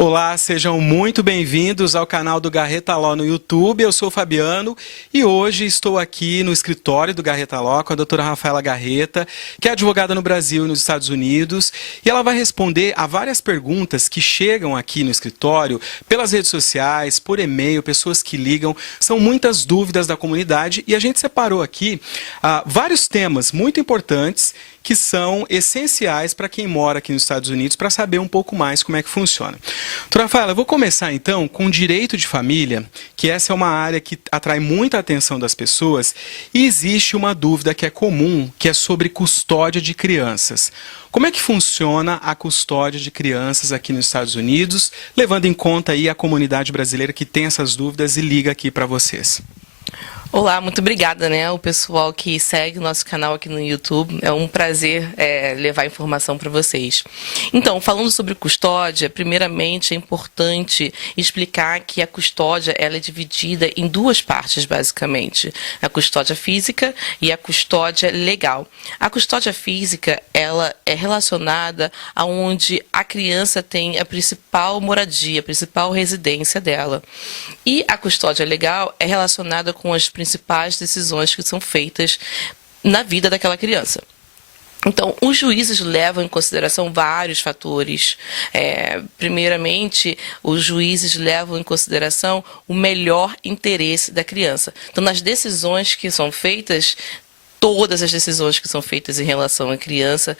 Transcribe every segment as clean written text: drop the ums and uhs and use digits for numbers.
Olá, sejam muito bem-vindos ao canal do Garreta Law no YouTube. Eu sou o Fabiano e hoje estou aqui no escritório do Garreta Law com a doutora Rafaela Garreta, que é advogada no Brasil e nos Estados Unidos, e ela vai responder a várias perguntas que chegam aqui no escritório pelas redes sociais, por e-mail, pessoas que ligam. São muitas dúvidas da comunidade e a gente separou aqui vários temas muito importantes que são essenciais para quem mora aqui nos Estados Unidos para saber um pouco mais como é que funciona. Doutora Rafaela, eu vou começar então com direito de família, que essa é uma área que atrai muita atenção das pessoas, e existe uma dúvida que é comum, que é sobre custódia de crianças. Como é que funciona a custódia de crianças aqui nos Estados Unidos, levando em conta aí a comunidade brasileira que tem essas dúvidas e liga aqui para vocês? Olá, muito obrigada, né, o pessoal que segue o nosso canal aqui no YouTube. É um prazer levar informação para vocês. Então, falando sobre custódia, primeiramente é importante explicar que a custódia ela é dividida em duas partes, basicamente. A custódia física e a custódia legal. A custódia física ela é relacionada aonde a criança tem a principal moradia, a principal residência dela. E a custódia legal é relacionada com as principais decisões que são feitas na vida daquela criança. Então, os juízes levam em consideração vários fatores. Primeiramente, os juízes levam em consideração o melhor interesse da criança. Então, nas decisões que são feitas, todas as decisões que são feitas em relação à criança,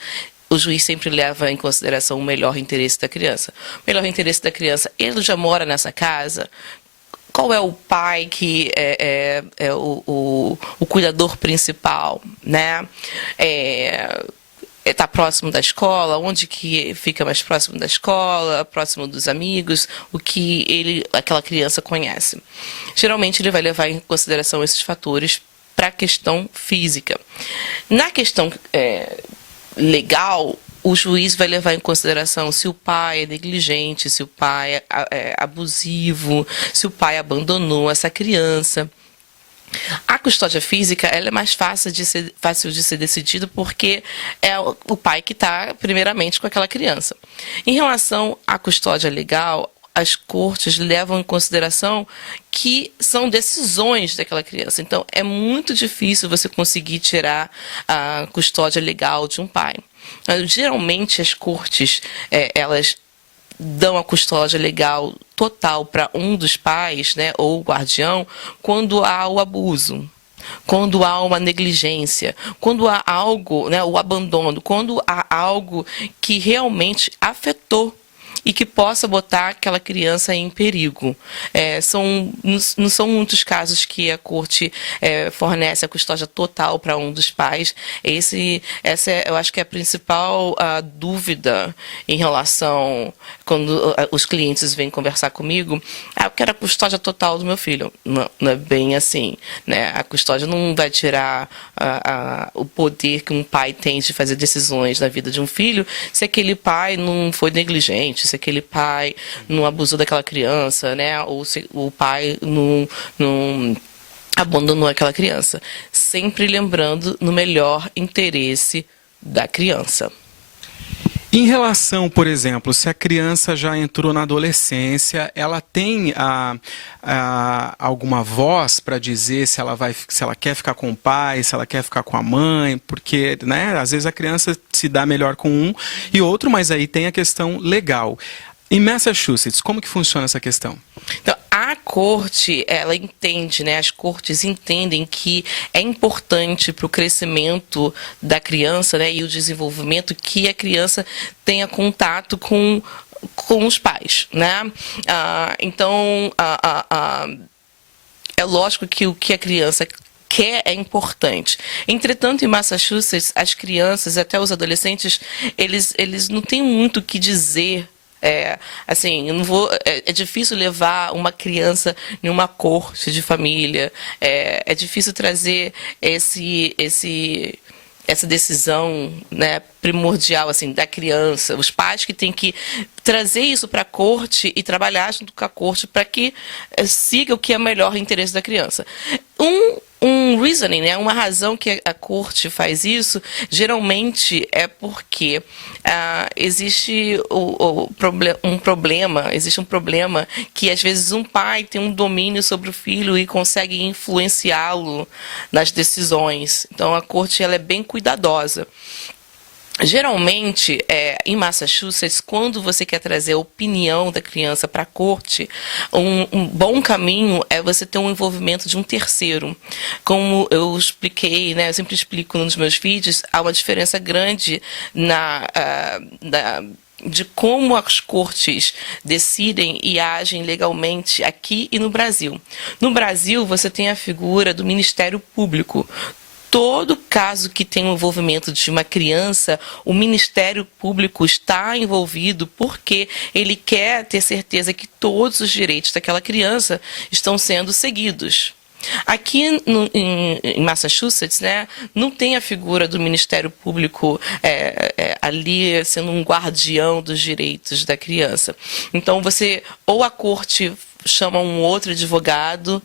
o juiz sempre leva em consideração o melhor interesse da criança. O melhor interesse da criança, ele já mora nessa casa? Qual é o pai que é o cuidador principal, né? Está próximo da escola, onde que fica mais próximo da escola, próximo dos amigos, o que aquela criança conhece. Geralmente ele vai levar em consideração esses fatores para a questão física. Na questão legal, o juiz vai levar em consideração se o pai é negligente, se o pai é abusivo, se o pai abandonou essa criança. A custódia física ela é mais fácil de ser decidida porque é o pai que está primeiramente com aquela criança. Em relação à custódia legal, as cortes levam em consideração que são decisões daquela criança. Então, é muito difícil você conseguir tirar a custódia legal de um pai. Geralmente, as cortes, elas dão a custódia legal total para um dos pais, né, ou o guardião, quando há o abuso, quando há uma negligência, quando há algo, né, o abandono, quando há algo que realmente afetou e que possa botar aquela criança em perigo. Não são muitos casos que a corte fornece a custódia total para um dos pais. Eu acho que é a principal dúvida em relação, quando os clientes vêm conversar comigo, eu quero a custódia total do meu filho. Não, não é bem assim, né? A custódia não vai tirar o poder que um pai tem de fazer decisões na vida de um filho se aquele pai não foi negligente, se aquele pai não abusou daquela criança, né? Ou se o pai não abandonou aquela criança. Sempre lembrando no melhor interesse da criança. Em relação, por exemplo, se a criança já entrou na adolescência, ela tem alguma voz para dizer se ela quer ficar com o pai, se ela quer ficar com a mãe, porque, né, às vezes a criança se dá melhor com um e outro, mas aí tem a questão legal. Em Massachusetts, como que funciona essa questão? Então, a corte, ela entende, né? As cortes entendem que é importante para o crescimento da criança, né, e o desenvolvimento que a criança tenha contato com os pais, né? Então, é lógico que o que a criança quer é importante. Entretanto, em Massachusetts, as crianças, até os adolescentes, eles não têm muito o que dizer. Assim, eu não vou, é difícil levar uma criança em uma corte de família, é difícil trazer essa decisão, né, primordial assim, da criança, os pais que têm que trazer isso para a corte e trabalhar junto com a corte para que siga o que é melhor interesse da criança. um reasoning, né, uma razão que a corte faz isso, geralmente é porque existe um problema que às vezes um pai tem um domínio sobre o filho e consegue influenciá-lo nas decisões. Então a corte ela é bem cuidadosa. Geralmente, em Massachusetts, quando você quer trazer a opinião da criança para a corte, um bom caminho é você ter um envolvimento de um terceiro. Como eu expliquei, né, eu sempre explico nos meus vídeos, há uma diferença grande de como as cortes decidem e agem legalmente aqui e no Brasil. No Brasil, você tem a figura do Ministério Público. Todo caso que tem o envolvimento de uma criança, o Ministério Público está envolvido porque ele quer ter certeza que todos os direitos daquela criança estão sendo seguidos. Aqui em Massachusetts, né, não tem a figura do Ministério Público ali sendo um guardião dos direitos da criança. Então, ou a corte chama um outro advogado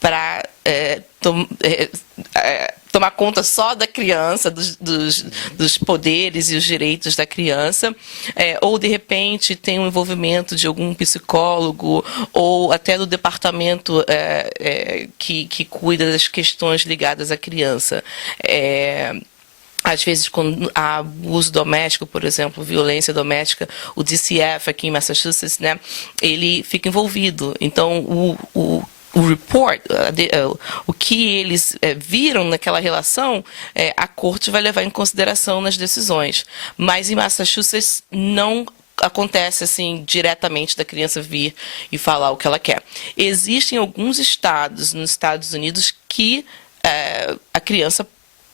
para tomar conta só da criança, dos poderes e os direitos da criança, ou de repente tem um envolvimento de algum psicólogo ou até do departamento que cuida das questões ligadas à criança. Às vezes, quando há abuso doméstico, por exemplo, violência doméstica, o DCF aqui em Massachusetts, né, ele fica envolvido. Então, o report, o que eles viram naquela relação, a corte vai levar em consideração nas decisões. Mas em Massachusetts não acontece assim diretamente da criança vir e falar o que ela quer. Existem alguns estados nos Estados Unidos que a criança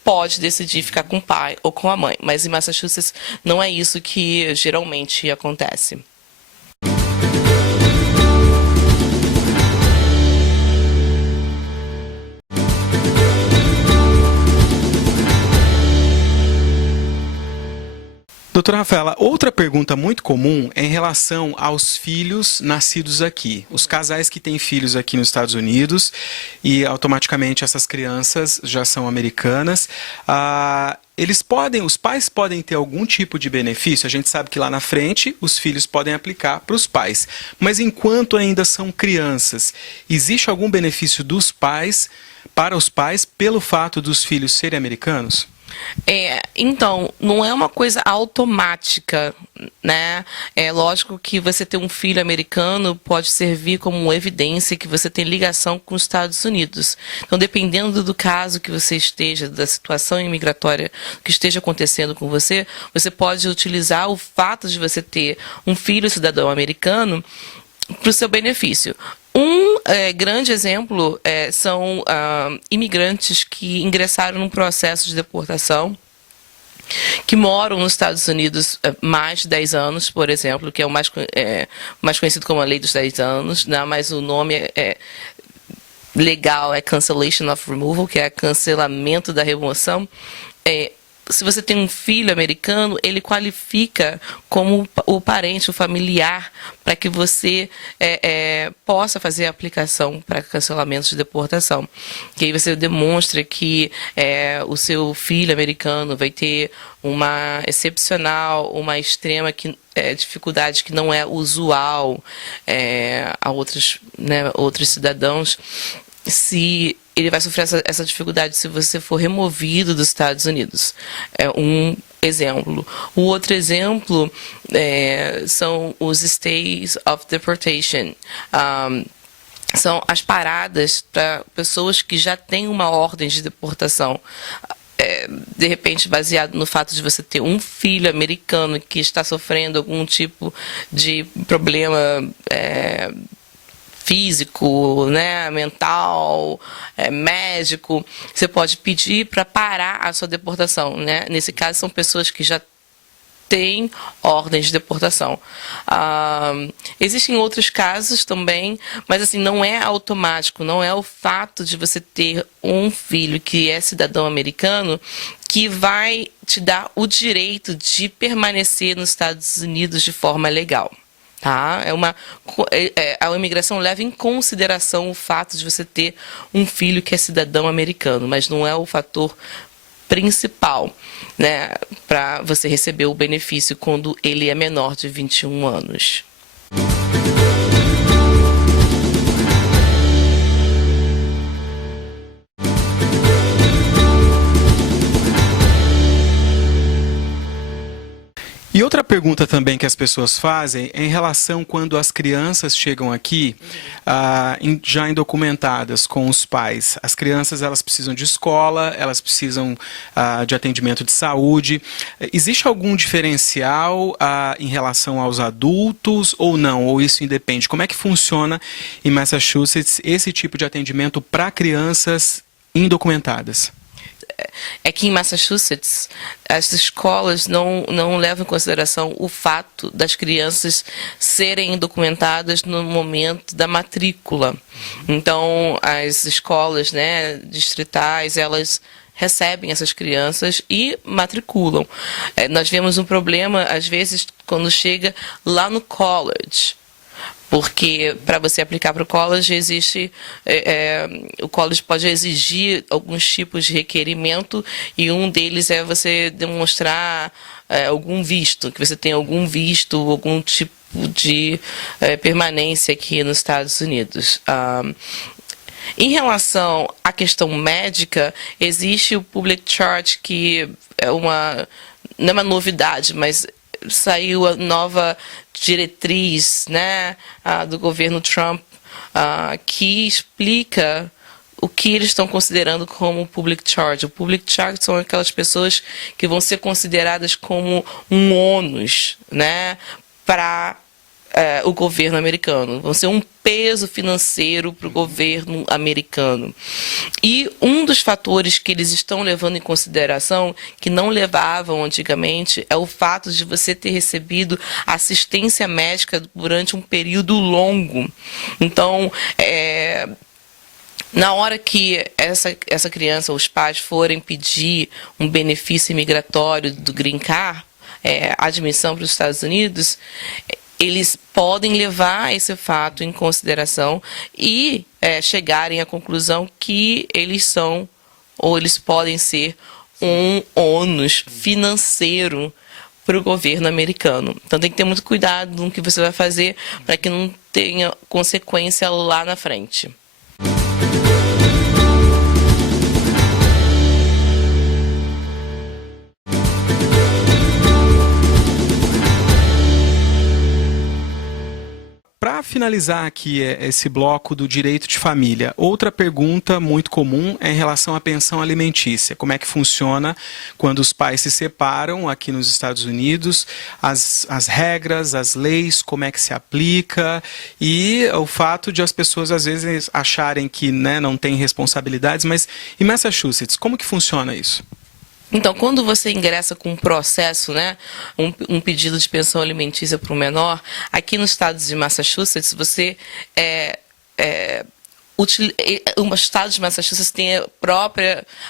pode decidir ficar com o pai ou com a mãe, mas em Massachusetts não é isso que geralmente acontece. Doutora Rafaela, outra pergunta muito comum é em relação aos filhos nascidos aqui. Os casais que têm filhos aqui nos Estados Unidos e automaticamente essas crianças já são americanas. Os pais podem ter algum tipo de benefício? A gente sabe que lá na frente os filhos podem aplicar para os pais. Mas enquanto ainda são crianças, existe algum benefício dos pais para os pais pelo fato dos filhos serem americanos? Então, não é uma coisa automática, né? É lógico que você ter um filho americano pode servir como evidência que você tem ligação com os Estados Unidos. Então, dependendo do caso que você esteja, da situação imigratória que esteja acontecendo com você, você pode utilizar o fato de você ter um filho cidadão americano para o seu benefício. Um grande exemplo são imigrantes que ingressaram num processo de deportação, que moram nos Estados Unidos mais de 10 anos, por exemplo, que é o mais conhecido como a Lei dos 10 anos, né? Mas o nome legal é Cancellation of Removal, que é cancelamento da remoção. Se você tem um filho americano, ele qualifica como o parente, o familiar, para que você possa fazer a aplicação para cancelamento de deportação. Que aí você demonstra que o seu filho americano vai ter uma excepcional, uma extrema dificuldade que não é usual a outros cidadãos, se ele vai sofrer essa dificuldade se você for removido dos Estados Unidos. É um exemplo. O outro exemplo são os stays of deportation. São as paradas para pessoas que já têm uma ordem de deportação. De repente, baseado no fato de você ter um filho americano que está sofrendo algum tipo de problema físico, né, mental, médico, você pode pedir para parar a sua deportação, né? Nesse caso, são pessoas que já têm ordens de deportação. Existem outros casos também, mas assim, não é automático, não é o fato de você ter um filho que é cidadão americano que vai te dar o direito de permanecer nos Estados Unidos de forma legal. Tá? A imigração leva em consideração o fato de você ter um filho que é cidadão americano, mas não é o fator principal, né, para você receber o benefício quando ele é menor de 21 anos. E outra pergunta também que as pessoas fazem é em relação quando as crianças chegam aqui já indocumentadas com os pais. As crianças elas precisam de escola, elas precisam de atendimento de saúde. Existe algum diferencial em relação aos adultos ou não? Ou isso independe? Como é que funciona em Massachusetts esse tipo de atendimento para crianças indocumentadas? É que em Massachusetts as escolas não levam em consideração o fato das crianças serem indocumentadas no momento da matrícula. Então, as escolas, né, distritais, elas recebem essas crianças e matriculam. Nós vemos um problema, às vezes, quando chega lá no college. Porque para você aplicar para o college o college pode exigir alguns tipos de requerimento e um deles é você demonstrar algum visto, que você tem algum visto, algum tipo de permanência aqui nos Estados Unidos. Em relação à questão médica, existe o Public Charge, que não é uma novidade, mas saiu a nova diretriz, né, do governo Trump, que explica o que eles estão considerando como public charge. O public charge são aquelas pessoas que vão ser consideradas como um ônus, né, para o governo americano. Vão ser um peso financeiro para o governo americano. E um dos fatores que eles estão levando em consideração, que não levavam antigamente, é o fato de você ter recebido assistência médica durante um período longo. Então, na hora que essa criança, os pais forem pedir um benefício imigratório do Green Card, admissão para os Estados Unidos, eles podem levar esse fato em consideração e chegarem à conclusão que eles são, ou eles podem ser, um ônus financeiro para o governo americano. Então tem que ter muito cuidado no que você vai fazer para que não tenha consequência lá na frente. Para finalizar aqui esse bloco do direito de família, outra pergunta muito comum é em relação à pensão alimentícia. Como é que funciona quando os pais se separam aqui nos Estados Unidos, as regras, as leis, como é que se aplica e o fato de as pessoas às vezes acharem que, né, não tem responsabilidades, mas em Massachusetts, como que funciona isso? Então, quando você ingressa com um processo, né, um pedido de pensão alimentícia para o menor, aqui no estado de Massachusetts, o estado de Massachusetts tem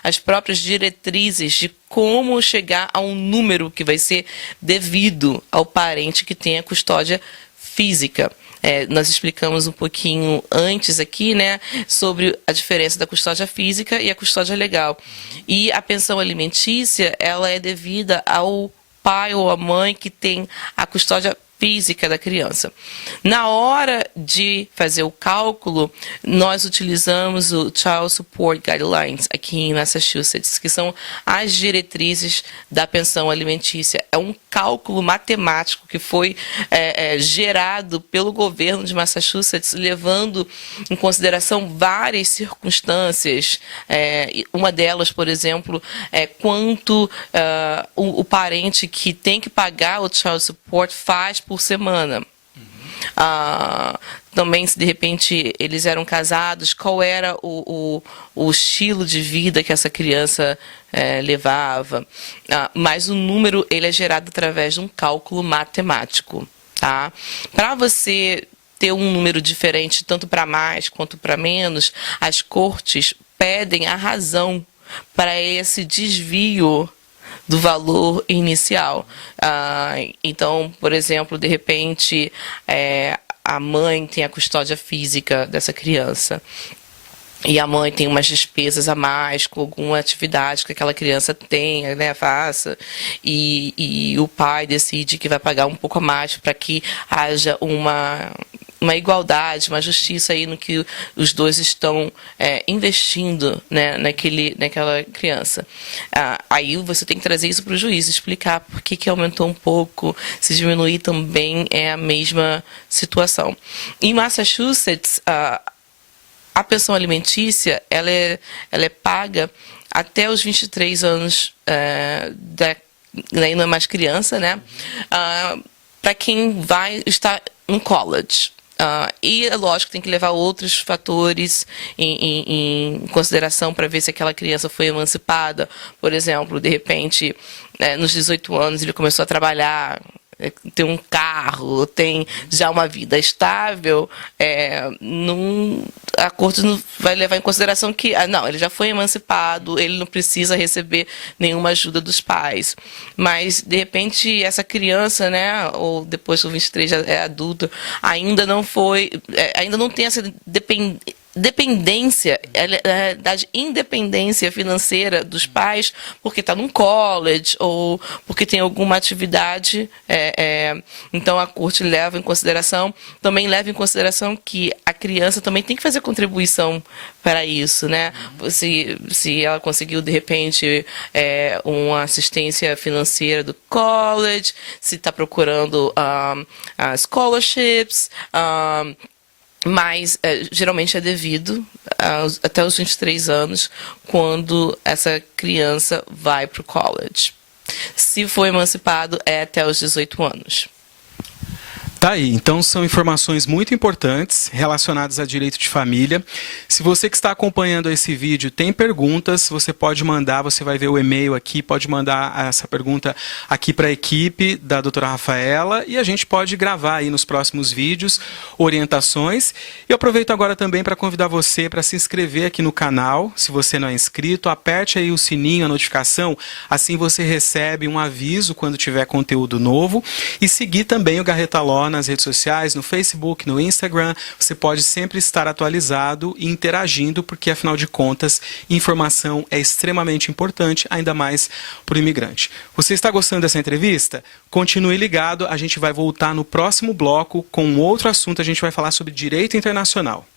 as próprias diretrizes de como chegar a um número que vai ser devido ao parente que tem a custódia física. Nós explicamos um pouquinho antes aqui, né, sobre a diferença da custódia física e a custódia legal. E a pensão alimentícia, ela é devida ao pai ou à mãe que tem a custódia física da criança. Na hora de fazer o cálculo, nós utilizamos o Child Support Guidelines aqui em Massachusetts, que são as diretrizes da pensão alimentícia. É um cálculo matemático que foi gerado pelo governo de Massachusetts, levando em consideração várias circunstâncias. Uma delas, por exemplo, é quanto o parente que tem que pagar o Child Support faz por semana. Também, se de repente eles eram casados, qual era o estilo de vida que essa criança levava. Mas o número ele é gerado através de um cálculo matemático. Tá? Para você ter um número diferente, tanto para mais quanto para menos, as cortes pedem a razão para esse desvio do valor inicial. Então, por exemplo, de repente, a mãe tem a custódia física dessa criança. E a mãe tem umas despesas a mais com alguma atividade que aquela criança tenha, né, faça. E o pai decide que vai pagar um pouco a mais para que haja uma igualdade, uma justiça aí no que os dois estão investindo, né, naquela criança. Aí você tem que trazer isso para o juiz, explicar por que aumentou um pouco, se diminuir também é a mesma situação. Em Massachusetts, a pensão alimentícia ela é paga até os 23 anos, ainda mais criança, né? Para quem vai estar no college. E é lógico que tem que levar outros fatores em consideração para ver se aquela criança foi emancipada. Por exemplo, de repente, nos 18 anos ele começou a trabalhar, tem um carro, tem já uma vida estável, a corte não vai levar em consideração que não, ele já foi emancipado, ele não precisa receber nenhuma ajuda dos pais. Mas, de repente, essa criança, né, ou depois do 23 já é adulto, ainda não tem essa dependência, da independência financeira dos pais, porque está num college ou porque tem alguma atividade. Então a corte também leva em consideração que a criança também tem que fazer contribuição para isso, né? Se ela conseguiu de repente uma assistência financeira do college, se está procurando scholarships. Mas geralmente é devido até os 23 anos, quando essa criança vai para o college. Se for emancipado, é até os 18 anos. Tá aí, então são informações muito importantes relacionadas a direito de família. Se você que está acompanhando esse vídeo tem perguntas, você pode mandar, você vai ver o e-mail aqui, pode mandar essa pergunta aqui para a equipe da doutora Rafaela e a gente pode gravar aí nos próximos vídeos orientações. E eu aproveito agora também para convidar você para se inscrever aqui no canal, se você não é inscrito, aperte aí o sininho, a notificação, assim você recebe um aviso quando tiver conteúdo novo e seguir também o Garreta Law nas redes sociais, no Facebook, no Instagram. Você pode sempre estar atualizado e interagindo, porque afinal de contas, informação é extremamente importante, ainda mais para o imigrante. Você está gostando dessa entrevista? Continue ligado, a gente vai voltar no próximo bloco com outro assunto, a gente vai falar sobre direito internacional.